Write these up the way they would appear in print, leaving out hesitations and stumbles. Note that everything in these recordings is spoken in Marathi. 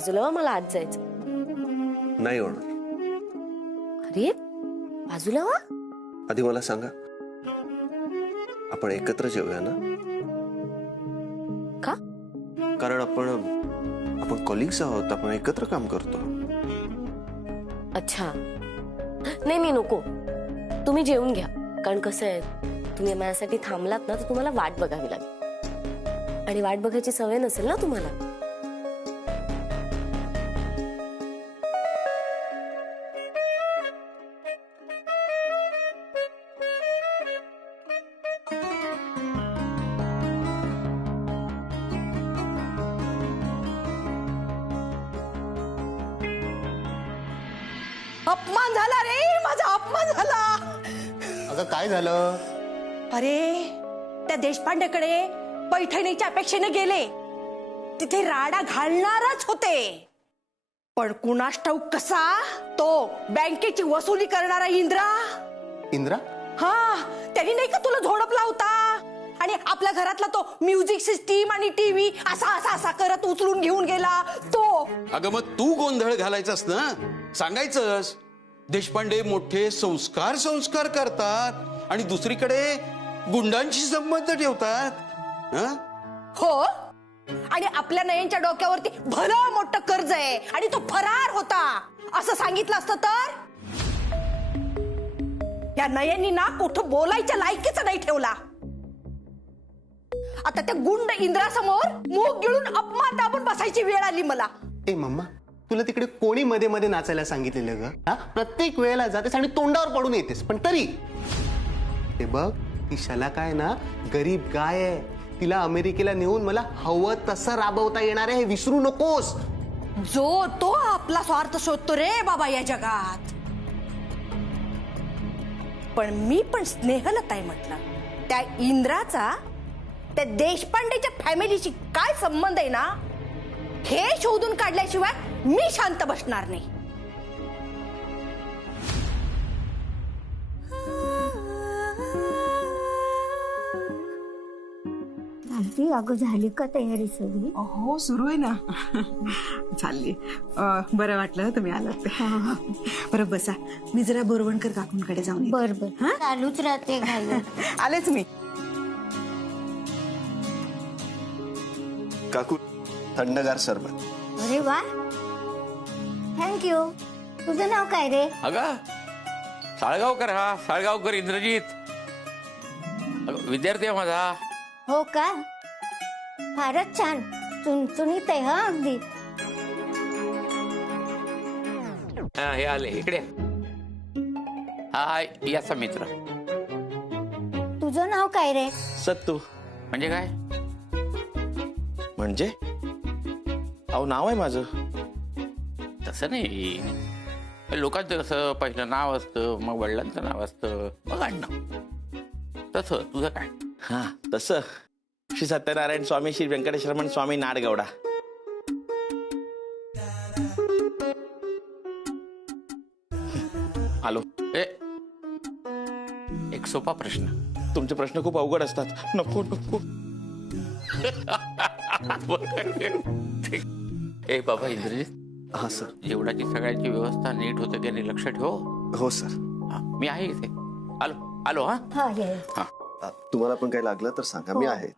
बाजूला वा, मला आज जायचं. नाही होणार. अरे बाजूला वा. आधी मला सांगा, आपण एकत्र जेवूया ना? का? कारण आपण कॉलिग्स आहोत, आपण एकत्र काम करतो. अच्छा, नाही नाही नको, तुम्ही जेवून घ्या. कारण कसं आहे, तुम्ही माझ्यासाठी थांबलात ना तर तुम्हाला वाट बघावी लागेल, आणि वाट बघायची सवय नसेल ना तुम्हाला. अपमान झाला रे, माझा अपमान झाला. अगं काय झालं? अरे त्या देशपांडेकडे पैठणीच्या अपेक्षेने गेले, तिथे राडा घालणारच होते. पण कुणास ठाऊक कसा तो बँकेची वसुली करणारा इंद्रा. इंद्रा? हा, त्यांनी नाही का तुला झोडपला होता, आणि आपल्या घरातला तो म्युझिक सिस्टीम आणि टीव्ही असा असा असा करत उचलून घेऊन गेला तो. अगं मग तू गोंधळ घालायचास ना, सांगायचंस देशपांडे मोठे संस्कार करतात आणि दुसरीकडे गुंडांशी संबंध ठेवतात. हं? हो, आणि आपल्या नयनच्या डोक्यावरती भलं मोठं कर्ज आहे आणि तो फरार होता असं सांगितलं असतं तर या नयननी ना कुठं बोलायच्या लायकीचा नाही ठेवला. आता त्या गुंड इंद्रासमोर मूग गिळून अपमान दाबून बसायची वेळ आली मला. ए मम्मा, तुला तिकडे कोणी मध्ये मध्ये नाचायला सांगितलेलं ग? हा, प्रत्येक वेळेला जातेस आणि तोंडावर पडून येतेस, पण तरी ते बघ, ती शला काय ना गरीब गाय आहे. तिला अमेरिकेला नेऊन मला हवं तसं राबवता येणार आहे, हे विसरू नकोस. जो तो आपला स्वार्थ शोधतो रे बाबा या जगात. पण मी पण स्नेहलताई म्हटलं, त्या इंद्राचा त्या देशपांडेच्या फॅमिलीशी काय संबंध आहे ना, हे शोधून काढल्याशिवाय मी शांत बसणार नाही. अगं झाली का तयारी सगळी? हो, सुरू आहे ना. चालली. बरं वाटलं तुम्ही आलात ते. बरं बसा, मी जरा बोरवणकर काकूंकडे जाऊन येते. बर बर, चालूच राहते घालून. आलेच मी. काकू, थंडगार सरबत. अरे वा, थँक्यू. तुझं नाव काय रे? अगं साळगावकर, हा साळगावकर इंद्रजीत. विद्यार्थी आहे माझा. हो का, फारच छान, चुणचुणीत आहे हा अगदी. हा, हे आले इकडे. हा याचा मित्र. तुझं नाव काय रे? सत्तू. म्हणजे काय? म्हणजे अहो नाव आहे माझं. तसं नाही, लोकांचं कसं पहिलं नाव असतं, मग वडिलांचं नाव असतं, मग आडनाव. तसं तुझं काय? हा तसं श्री सत्यनारायण स्वामी श्री व्यंकटेश्वरमण स्वामी नाडगौडा. आलो. एक सोपा प्रश्न. तुमचे प्रश्न खूप अवघड असतात. नको नको. ए बाबा इंद्रजीत, हा सर. जेवणाची सगळ्यांची व्यवस्था नीट होते की नाही लक्ष ठेव. हो सर. मी आहे इथे. आलो आलो. हा हा ये. हा, तुम्हाला पण काही लागलं तर सांगा, मी आहे.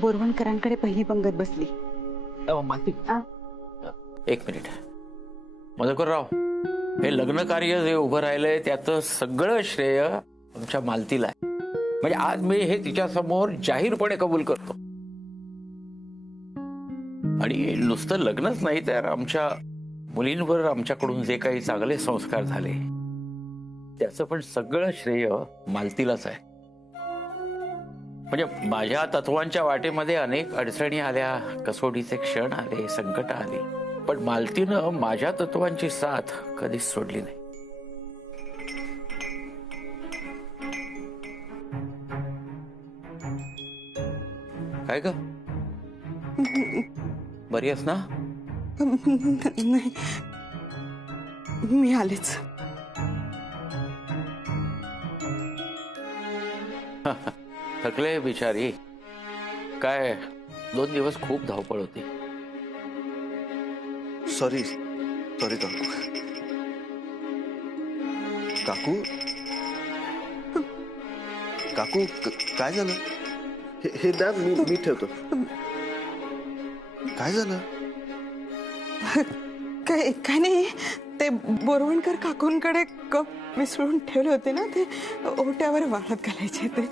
बोरवणकरांकडे पहिली पंगत बसली. एक मिनिट. मधुकरराव, हे लग्न कार्य जे उभं राहिलंय त्याचं सगळं श्रेय आमच्या मालतीला आहे. म्हणजे आज मी हे तिच्या समोर जाहीरपणे कबूल करतो. आणि नुसतं लग्नच नाही तर आमच्या मुलींवर आमच्याकडून जे काही चांगले संस्कार झाले त्याचं पण सगळं श्रेय मालतीलाच आहे. म्हणजे माझ्या तत्वांच्या वाटेमध्ये अनेक अडचणी आल्या, कसोटीचे क्षण आले, संकट आली, पण मालतीनं माझ्या तत्वांची साथ कधीच सोडली नाही. काय ग, बरी आहेस ना? नाही, मी आलेच. थकले बिचारी. काय 2 दिवस खूप धावपळ होती. सॉरी काकू काकू काय झालं? हे द्या, मी ठेवतो. काय झालं? काय नाही, ते बोरवणकर काकूंकडे कप विसरून ठेवले होते ना, ते ओट्यावर वाळत घालायचे. ते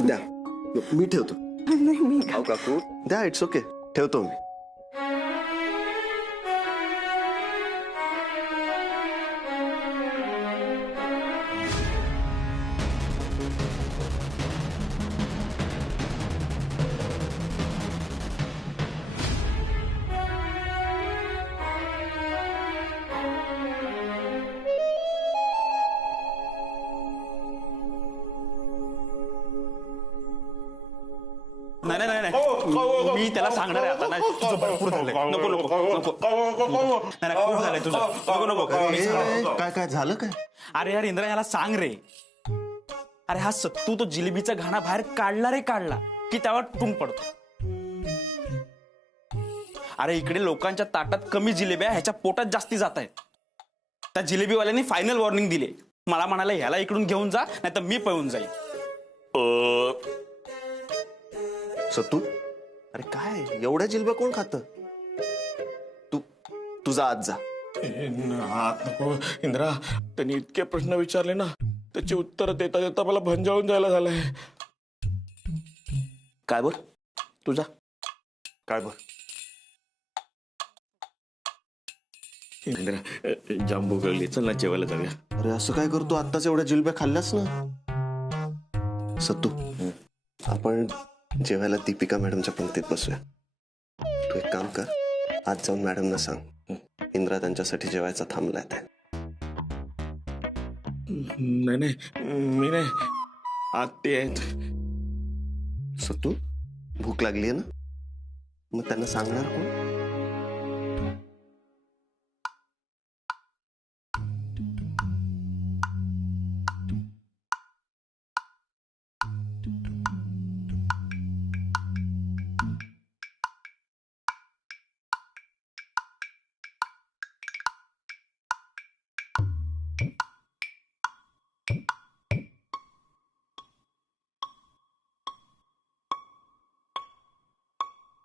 द्या, मी ठेवतो. नाही, मी अहो काकू द्या, इट्स ओके, ठेवतो मी. नाही, मी त्याला सांगणार आहे आता. नाही, तुझं भरपूर झालंय. नको नको नको. नाही, खूप झालंय तुझं. नको नको. काय झालं काय? अरे यार इंद्रा, याला सांग रे. अरे हा सत्तू तो जिलेबीचा घाणा बाहेर काढला की त्यावर टुंग पडतो. अरे इकडे लोकांच्या ताटात कमी जिलेब्या ह्याच्या पोटात जास्ती जात आहेत. त्या जिलेबीवाल्यांनी फायनल वॉर्निंग दिली. मला म्हणाला ह्याला इकडून घेऊन जा, नाही तर मी पळून जाईल. सत्तू, अरे काय एवढ्या जिलब्या कोण खातं? तुझा आज जा. हात नको इंद्रा. त्यांनी इतके प्रश्न विचारले ना, त्याची उत्तर देता देता मला भंजाळून जायला झालंय. काय बोल तुझा? काय बोल? इंद्रा, जाम भूक लागली, चल ना जेवायला जाऊया. अरे असं काय करतो? आत्ताच एवढ्या जिलब्या खाल्ल्यास ना. सत्तू, आपण जेवायला दीपिका मॅडमच्या पंक्तीत बसूया. तू एक काम कर, आज जाऊन मॅडमना सांग इंद्रा त्यांच्यासाठी जेवायचा थांबलाय. नाही, मी नाही, आत्ते आहेत. सत्तू, भूक लागली आहे ना, मग त्यांना सांगणार कोण?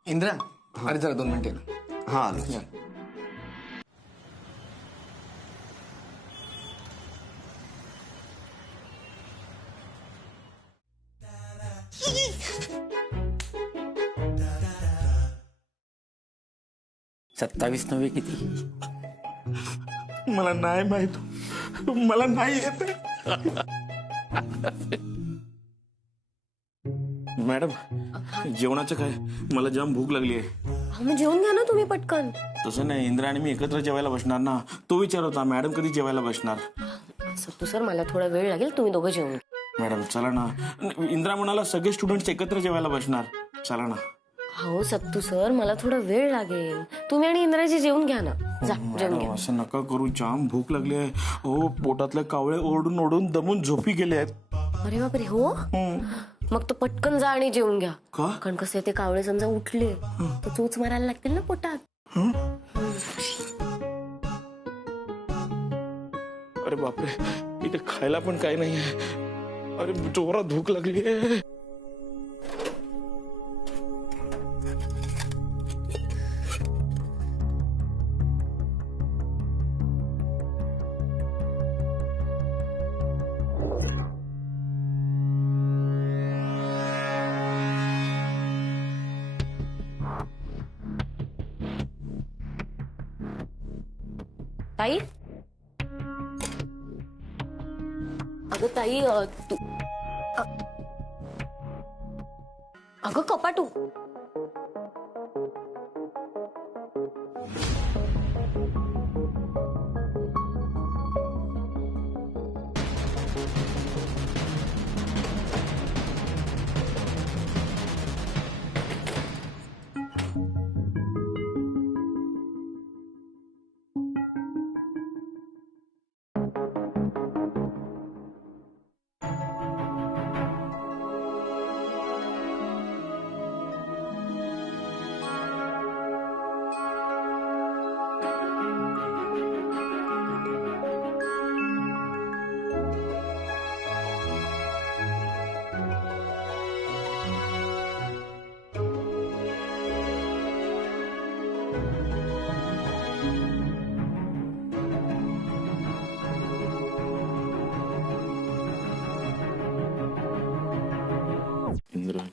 इंद्रा, अरे जरा 2 मिनिटं. हा आलो. सत्तावीस नव्हे किती? मला नाही माहित, मला नाही येत. मॅडम, जेवणाचं काय? मला जाम भूक लागली आहे. मग जेवून घ्या ना तुम्ही पटकन. तसं नाही, इंद्रा आणि मी एकत्र जेवायला बसणार ना. तो विचार होता, मॅडम कधी जेवायला बसणार? सत्तू सर, मला थोडा वेळ लागेल, तुम्ही दोघं जेवून घ्या. मॅडम चला ना. इंद्रा म्हणाला सगळे स्टुडंट्स एकत्र जेवायला बसणार. चला ना. हो सत्तू सर, मला थोडा वेळ लागेल, तुम्ही आणि इंद्राजी जेवून घ्या ना. जा जेवून घ्या. असं नका करू, जाम भूक लागली आहे. हो, पोटातले कावळे ओरडून ओरडून दमून झोपी गेले आहेत. अरे बापरे, हो? मग तो पटकन जा आणि जेवून घ्या. का? कारण कसं ते कावळे समजा उठले तर चोच मारायला लागतील ना पोटात. अरे बापरे, इथे खायला पण काही नाहीये. अरे जोरात भूक लागली आहे. ताई, अगं ताई, तू अगं कपाटू.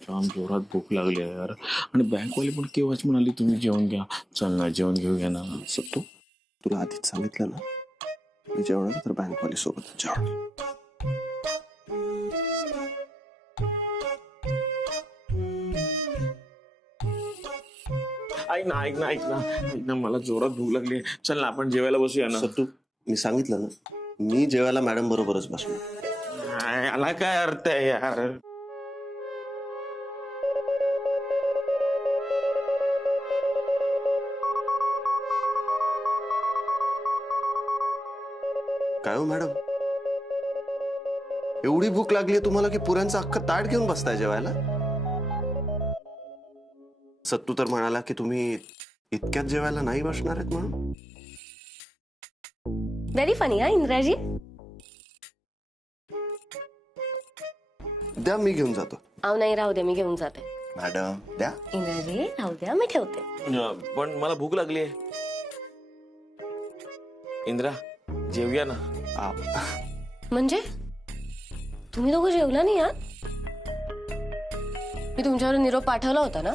जाम जोरात भूक लागली आहे यार. आणि बँकवाली पण केव्हाच म्हणाली तुम्ही जेवण घ्या. चल ना जेवण घेऊया ना. सत्तू, तुला आधीच सांगितलं ना, मी जेवणार तर बँकवाली सोबत जेवणार. ऐक ना ऐक ना ऐक ना ऐक ना, मला जोरात भूक लागली. चल ना आपण जेवायला बसूया ना. सत्तू, मी सांगितलं ना, मी जेवायला मॅडम बरोबरच बसलो. याला काय अर्थ आहे यार. काय हो मॅडम, एवढी भूक लागली तुम्हाला की पुऱ्यांचं अख्खं ताट घेऊन बसताय जेवायला? सत्तू तर म्हणाला की तुम्ही इतक्यात जेवायला नाही बसणार आहेत म्हणून. व्हेरी फनी हा इंद्राजी. द्या, मी घेऊन जातो. अहो नाही, राहू द्या, मी घेऊन जाते. मॅडम द्या. इंद्राजी राहू द्या, मी ठेवते. पण मला भूक लागली आहे. इंद्रा जेवूया ना. म्हणजे तुम्ही दोघं जेवला नाही? मी तुमच्यावर निरोप पाठवला होता ना,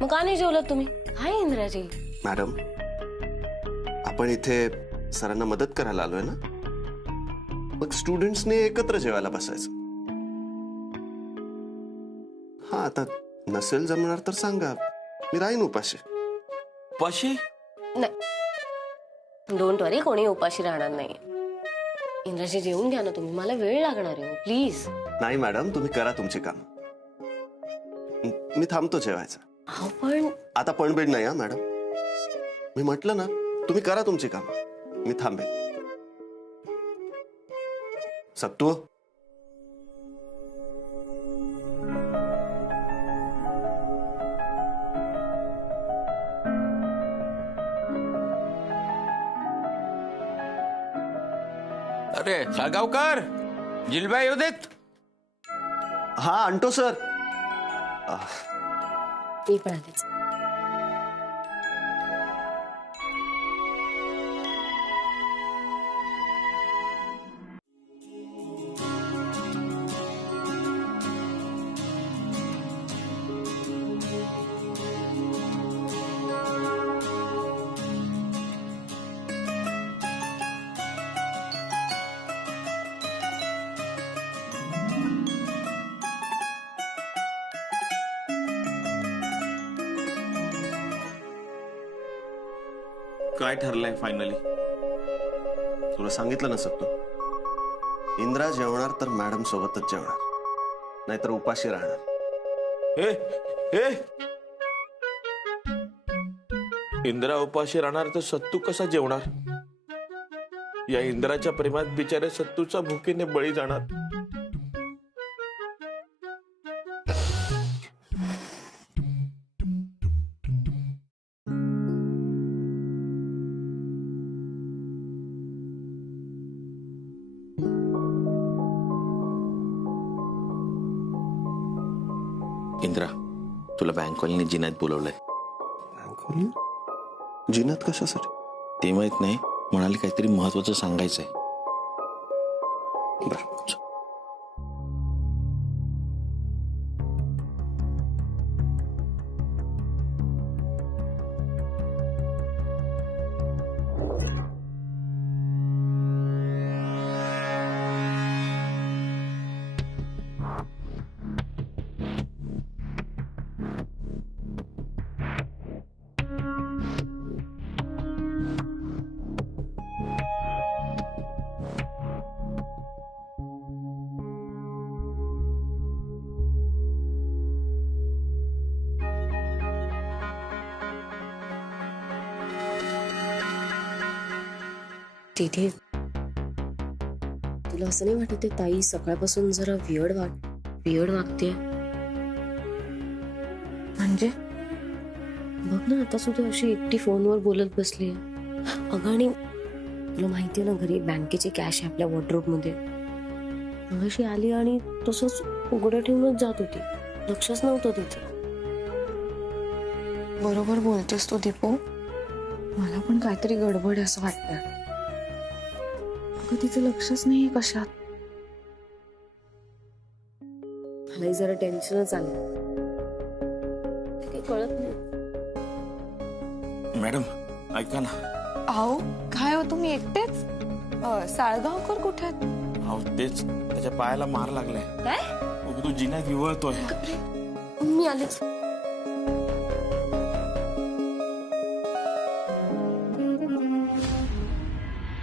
मग का नाही जेवलात तुम्ही? हाय इंद्राजी. मॅडम, आपण इथे सरांना मदत करायला आलोय ना, मग स्टुडंट्सने एकत्र जेवायला बसायचं. हा, आता नसेल जमणार तर सांगा, मी राहीन उपाशी. उपाशी नाही, डोंट वरी, कोणी उपाशी राहणार नाही. इंद्राजी जेवून घ्या ना तुम्ही, मला वेळ लागणार आहे प्लीज. नाही मॅडम, तुम्ही करा तुमचे काम, मी थांबतो जेवायचं. पण आता पण बेड नाही हा मॅडम, मी म्हटलं ना, तुम्ही करा तुमची काम, मी थांबेन. सत्तू, अरे साळगावकर, जिलब्या येऊ देत. हा आणतो सर. मी पण आलेच. काय ठरलंय फायनली? तुला सांगितलं ना सत्तू, इंद्रा जेवणार तर मॅडम सोबतच जेवणार, नाहीतर उपाशी राहणार. इंद्रा उपाशी राहणार तर सत्तू कसा जेवणार? या इंद्राच्या प्रेमात बिचारे सत्तूचा भुकेने बळी जाणार. इंद्रा, तुला बँकवालीने जिन्यात बोलवलंय. बँकवाली? जिन्यात कशासाठी? ते माहित नाही, म्हणाले काहीतरी महत्वाचं सांगायचंय. बरं तिथे तुला असं नाही वाटत ताई सकाळपासून जरा वियर्ड वागते म्हणजे बघ ना आता सुद्धा अशी एकटी फोनवर बोलत बसली अगं आणि तुला माहितीये ना घरी बँकेची कॅश आहे आपल्या वॉर्डरोब मध्ये अशी आली आणि तसंच उघडं ठेवूनच जात होती लक्षच नव्हतं तिचं बरोबर बोलतेस तू दीपू मला पण काहीतरी गडबड आहे असं वाटतंय अगं तिचं लक्षच नाही कशात मलाही जरा टेन्शनच आलं काही कळत नाही मॅडम ऐका ना. अहो काय हो तुम्ही एकटेच साळगावकर कुठे आहेत? अहो तेच त्याच्या पायाला मार लागलाय काय तो जिन्यात विवळतोय मी आलेच